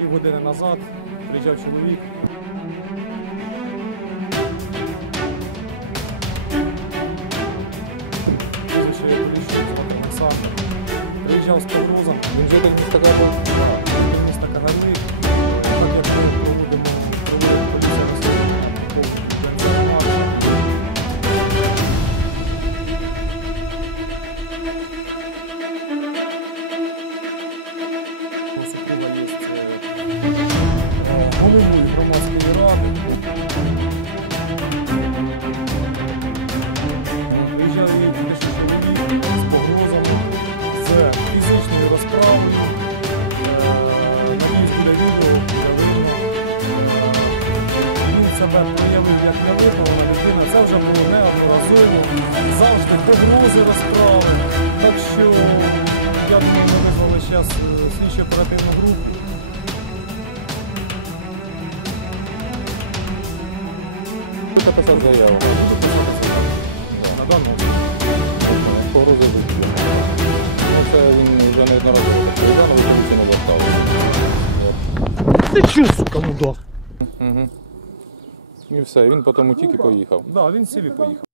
півгодини назад приїжджав чоловік. Приїжджав з погрозом. Він житель міста Карпа. Себе проявив як невихована людина. Це вже було неодноразово. Завжди погрози розправи. Так що я думаю, ми визвали зараз слідчу оперативну групу. Тут написав заяву. На даному. Погрози виключення. Це він вже неодноразово але він ціну доставив. Ти чого, сука, мудак? Угу. І все, він потім утік і поїхав. Да, він сів і поїхав.